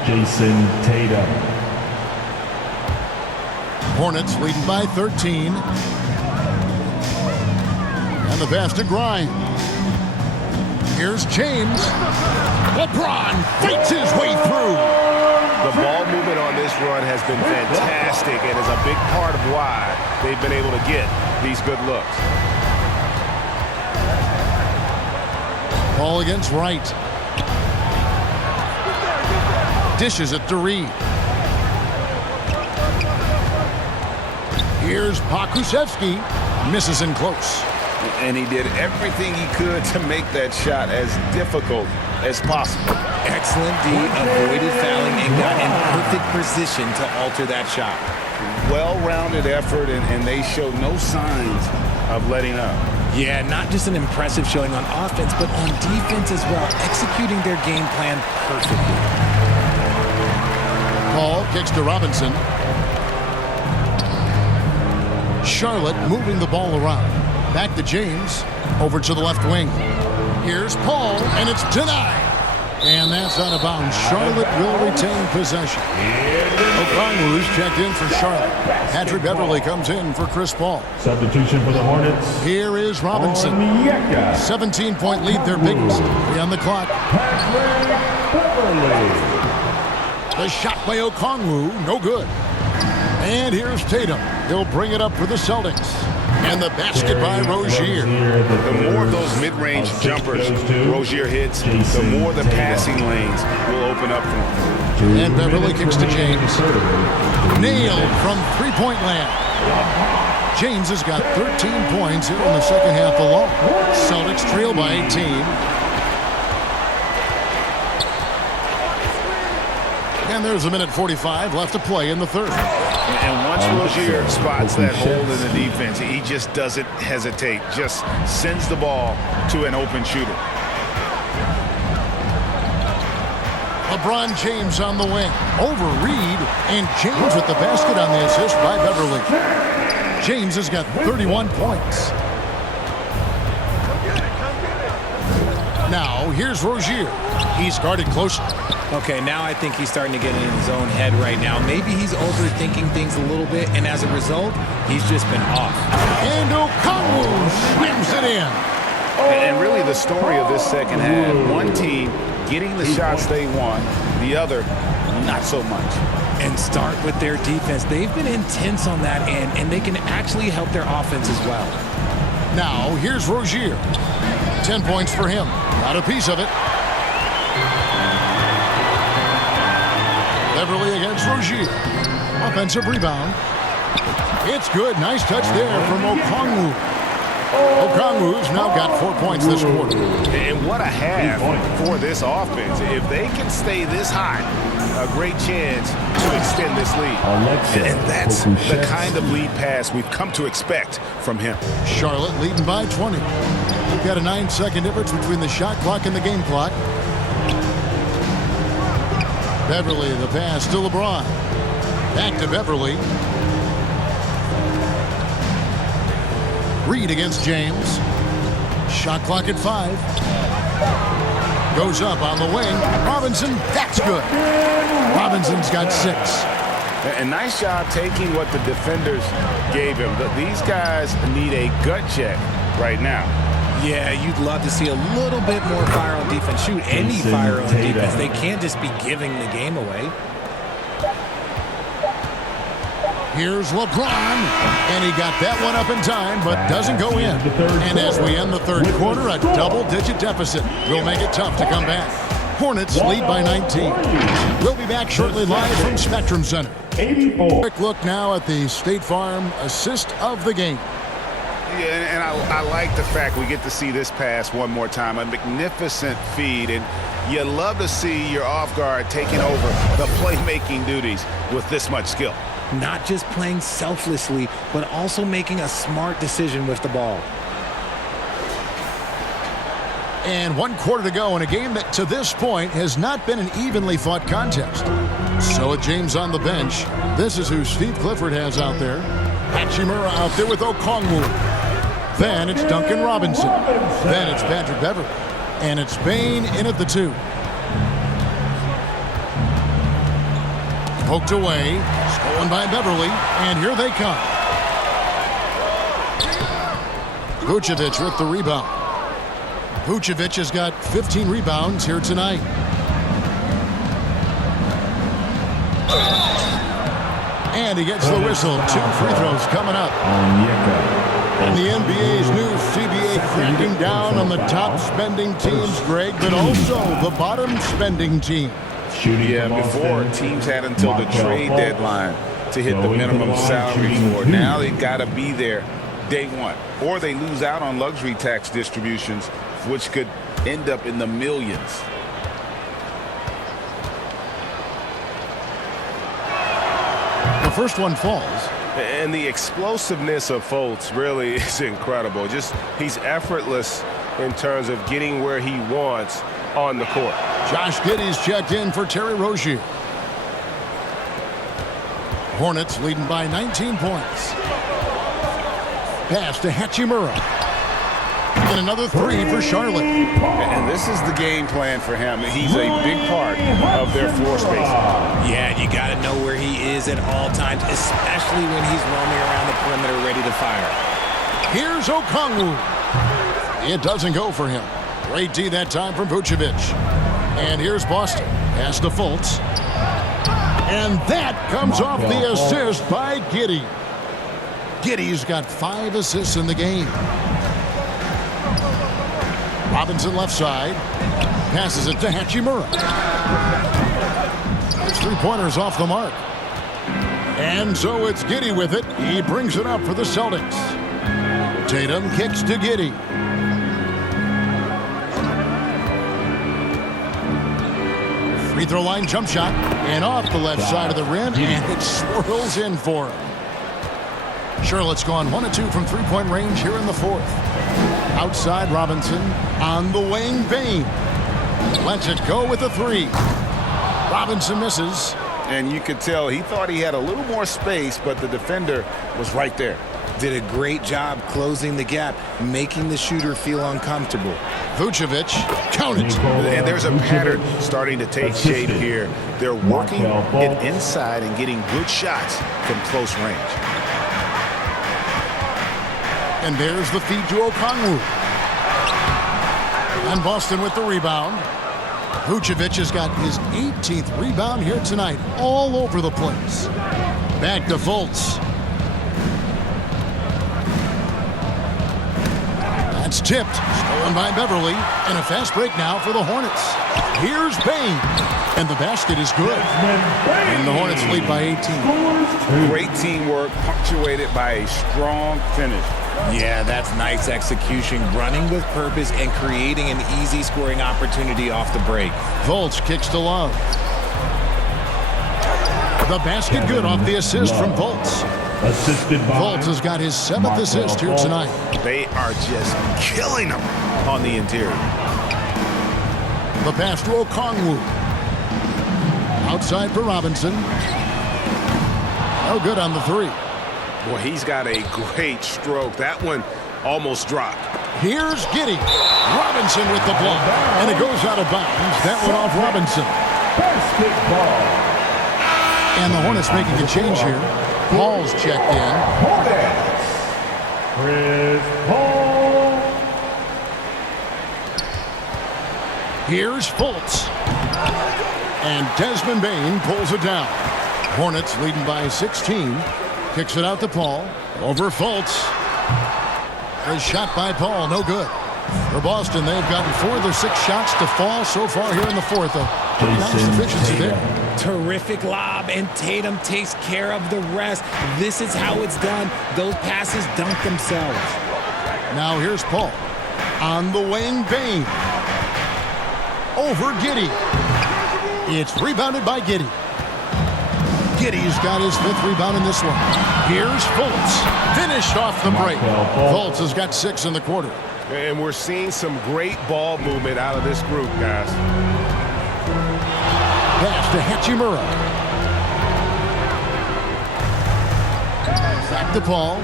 Jason Tatum. Hornets leading by 13. And the pass to Grimes. Here's James. LeBron fights his way through. The ball movement on this run has been fantastic and is a big part of why they've been able to get these good looks. Ball against Wright. Dishes it to Reed. Here's Pokusevski. Misses in close. And he did everything he could to make that shot as difficult as possible. Excellent D, avoided fouling and got in perfect position to alter that shot. Well-rounded effort, and they show no signs of letting up. Yeah, not just an impressive showing on offense, but on defense as well, executing their game plan perfectly. Paul kicks to Robinson. Charlotte moving the ball around. Back to James. Over to the left wing. Here's Paul, and it's denied. And that's out of bounds. Charlotte will retain possession. Okongwu's checked in for Charlotte. Patrick Beverly comes in for Chris Paul. Substitution for the Hornets. Here is Robinson. 17-point lead, their biggest. 3 on the clock. The shot by Okongwu, no good. And here's Tatum. He'll bring it up for the Celtics. And the basket by Rozier. The more of those mid-range jumpers Rozier hits, the more the passing lanes will open up for him. And Beverly kicks to James. Nailed from three-point land. James has got 13 points here in the second half alone. Celtics trail by 18. And there's a minute 45 left to play in the third. And once Rozier spots that hole in the defense, he just doesn't hesitate. Just sends the ball to an open shooter. LeBron James on the wing. Over Reed. And James with the basket on the assist by Beverly. James has got 31 points. Now, here's Rozier. He's guarded closely. Okay, now I think he's starting to get in his own head right now. Maybe he's overthinking things a little bit, and as a result, he's just been off. And Okongwu slams it in. And really the story of this second half, one team getting the shots they want, the other not so much. And start with their defense. They've been intense on that end, and they can actually help their offense as well. Now, here's Rozier. 10 points for him. Not a piece of it. Beverly against Rozier. Offensive rebound. It's good. Nice touch there from Okongwu. Okongwu's now got 4 points this quarter. And what a half for this offense. If they can stay this hot, a great chance to extend this lead. And that's the kind of lead pass we've come to expect from him. Charlotte leading by 20. We've got a 9-second difference between the shot clock and the game clock. Beverly, the pass to LeBron. Back to Beverly. Reed against James. Shot clock at 5. Goes up on the wing. Robinson, that's good. Robinson's got 6. A nice job taking what the defenders gave him. These guys need a gut check right now. Yeah, you'd love to see a little bit more fire on defense. Shoot, any fire on defense. They can't just be giving the game away. Here's LeBron, and he got that one up in time, but doesn't go in. And as we end the third quarter, a double-digit deficit will make it tough to come back. Hornets lead by 19. We'll be back shortly live from Spectrum Center. Quick look now at the State Farm assist of the game. Yeah, and I like the fact we get to see this pass one more time. A magnificent feed, and you love to see your off guard taking over the playmaking duties with this much skill. Not just playing selflessly, but also making a smart decision with the ball. And 1 quarter to go in a game that to this point has not been an evenly fought contest. So with James on the bench, this is who Steve Clifford has out there. Hachimura out there with Okongwu. Then it's Duncan Robinson. Then it's Patrick Beverley. And it's Bain in at the 2. Poked away. Stolen by Beverley. And here they come. Vucevic with the rebound. Vucevic has got 15 rebounds here tonight. And he gets the whistle. 2 free throws coming up. And the NBA's new CBA cracking down on the top spending teams, Greg, but also the bottom spending team. Yeah, before teams had until the trade deadline to hit the minimum salary floor. Now they got to be there day one, or they lose out on luxury tax distributions, which could end up in the millions. The first one falls. And the explosiveness of Fultz really is incredible. Just he's effortless in terms of getting where he wants on the court. Josh Giddey's checked in for Terry Rozier. Hornets leading by 19 points. Pass to Hachimura. And another 3 for Charlotte. And this is the game plan for him. He's a big part of their floor space. Yeah, and you got to know where he is at all times, especially when he's roaming around the perimeter ready to fire. Here's Okongwu. It doesn't go for him. Great D that time from Vucevic. And here's Boston. Pass to Fultz. And that comes off the assist by Giddey. Giddey's got 5 assists in the game. Robinson left side. Passes it to Hachimura. His 3-pointers off the mark. And so it's Giddey with it. He brings it up for the Celtics. Tatum kicks to Giddey. Free throw line jump shot. And off the left side of the rim. And it swirls in for him. Charlotte's gone 1 of 2 from 3-point range here in the 4th. Outside Robinson. On the wing, Bain. Lets it go with a 3. Robinson misses. And you could tell he thought he had a little more space, but the defender was right there. Did a great job closing the gap, making the shooter feel uncomfortable. Vucevic, count it. And there's a pattern starting to take shape here. They're working it inside and getting good shots from close range. And there's the feed to Okongwu. And Boston with the rebound. Vucevic has got his 18th rebound here tonight, all over the place. Back to Fultz. That's tipped, stolen by Beverley, and a fast break now for the Hornets. Here's Bain, and the basket is good. And the Hornets lead by 18. Great teamwork, punctuated by a strong finish. Yeah, that's nice execution, running with purpose and creating an easy scoring opportunity off the break. Fultz kicks to Love. The basket good off the assist from Fultz. Fultz has got his 7th assist here tonight. They are just killing him on the interior. The pass to Okongwu. Outside for Robinson. No good on the 3. Boy, he's got a great stroke. That one almost dropped. Here's Giddey. Robinson with the block. And it goes out of bounds. That one off Robinson. Basketball. And the Hornets making a change here. Paul's checked in. Hornets. Chris Paul. Here's Fultz. And Desmond Bain pulls it down. Hornets leading by 16. Kicks it out to Paul. Over Fultz. A shot by Paul, no good. For Boston, they've gotten 4 of their 6 shots to fall so far here in the 4th. A pretty nice efficiency there. Terrific lob, and Tatum takes care of the rest. This is how it's done. Those passes dunk themselves. Now here's Paul. On the wing, Bain. Over Giddey. It's rebounded by Giddey. Giddey's got his 5th rebound in this one. Here's Fultz. Finished off the break. Fultz has got 6 in the quarter. And we're seeing some great ball movement out of this group, guys. Pass to Hachimura. Back to Paul.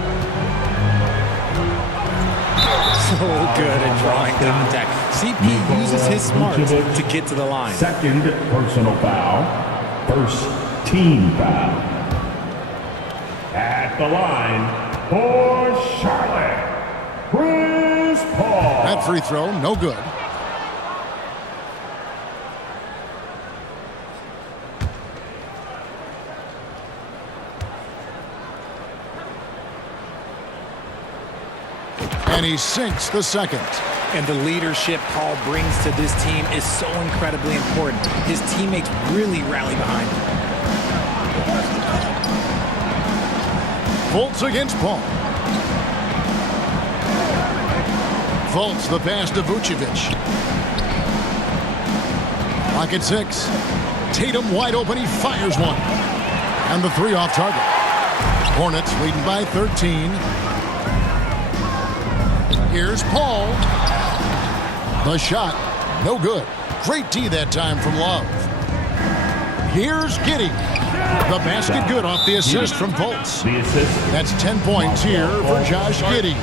So good at drawing contact. CP uses his smarts to get to the line. Second personal foul. First team foul. At the line for Charlotte, Chris Paul. That free throw, no good. And he sinks the second. And the leadership Paul brings to this team is so incredibly important. His teammates really rally behind him. Fultz against Paul. Fultz the pass to Vucevic. Clock at 6. Tatum wide open. He fires one. And the three off target. Hornets leading by 13. Here's Paul. The shot, no good. Great D that time from Love. Here's Giddey. The basket good off the assist from Fultz. That's 10 points here for Josh Giddey.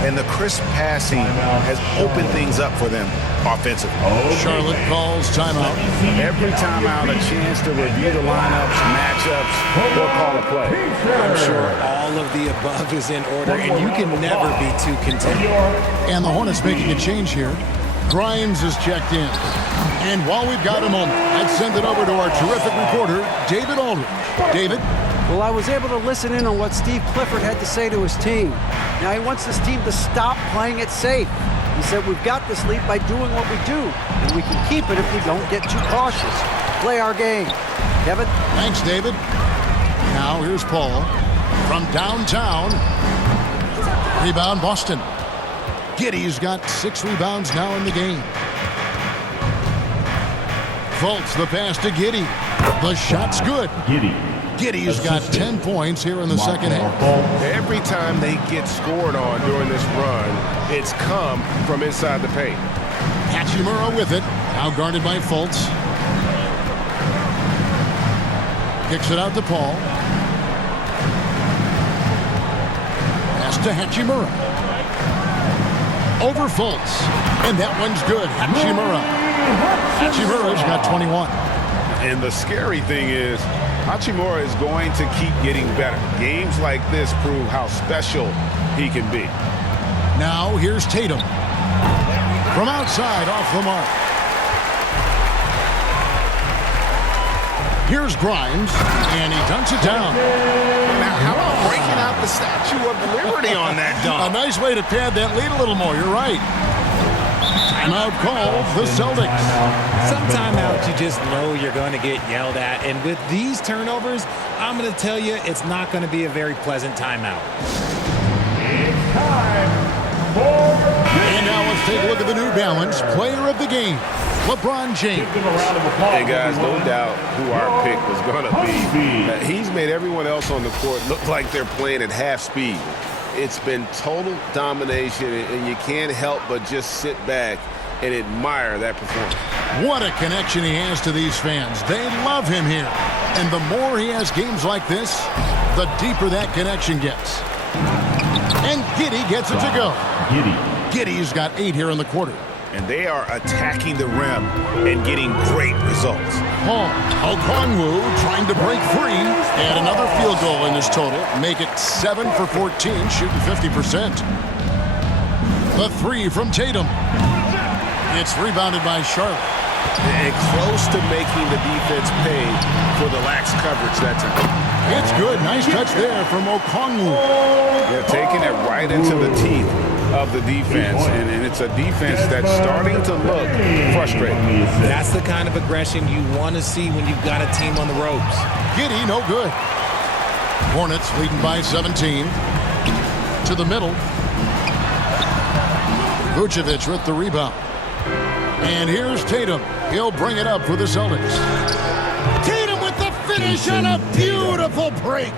And the crisp passing has opened things up for them offensively. Charlotte calls timeout. Every timeout, a chance to review the lineups, matchups, or call a play. I'm sure all of the above is in order, and you can never be too content. And the Hornets making a change here. Grimes is checked in. And while we've got a moment, I'd send it over to our terrific reporter, David Aldridge. David? Well, I was able to listen in on what Steve Clifford had to say to his team. Now, he wants this team to stop playing it safe. He said, we've got this lead by doing what we do, and we can keep it if we don't get too cautious. Play our game. Kevin? Thanks, David. Now, here's Paul from downtown. Rebound, Boston. Giddey's got 6 rebounds now in the game. Fultz the pass to Giddey. The shot's good. Giddey's got 10 points here in the second half. Every time they get scored on during this run, it's come from inside the paint. Hachimura with it. Now guarded by Fultz. Kicks it out to Paul. Pass to Hachimura. Over Fultz. And that one's good. Hachimura's got 21. And the scary thing is, Hachimura is going to keep getting better. Games like this prove how special he can be. Now here's Tatum. From outside, off the mark. Here's Grimes, and he dunks it down. Now, how about breaking out the Statue of Liberty on that dunk? A nice way to pad that lead a little more. You're right. Timeout call, the Celtics. Some timeouts you just know you're going to get yelled at. And with these turnovers, I'm going to tell you it's not going to be a very pleasant timeout. It's time for... And now let's take a look at the New Balance Player of the Game, LeBron James. Hey, guys, no doubt who our pick was going to be. He's made everyone else on the court look like they're playing at half speed. It's been total domination, and you can't help but just sit back and admire that performance. What a connection he has to these fans. They love him here. And the more he has games like this, the deeper that connection gets. And Giddey gets it to go. Giddey's got 8 here in the quarter. And they are attacking the rim and getting great results. Okongwu trying to break free. And another field goal in his total. Make it 7 for 14, shooting 50%. The 3 from Tatum. It's rebounded by Charlotte. And close to making the defense pay for the lax coverage that time. It's good. Nice touch there from Okongwu. They're taking it right into the teeth of the defense, and it's a defense that's starting to look frustrated. That's the kind of aggression you want to see when you've got a team on the ropes. Giddey, no good. Hornets leading by 17. To the middle. Vucevic with the rebound. And here's Tatum. He'll bring it up for the Celtics. Tatum with the finish on a beautiful break.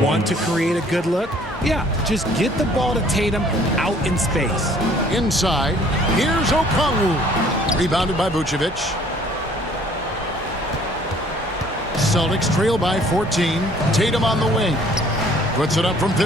Want to create a good look? Yeah, just get the ball to Tatum out in space. Inside, here's Okongwu. Rebounded by Vucevic. Celtics trail by 14. Tatum on the wing. Puts it up from 15.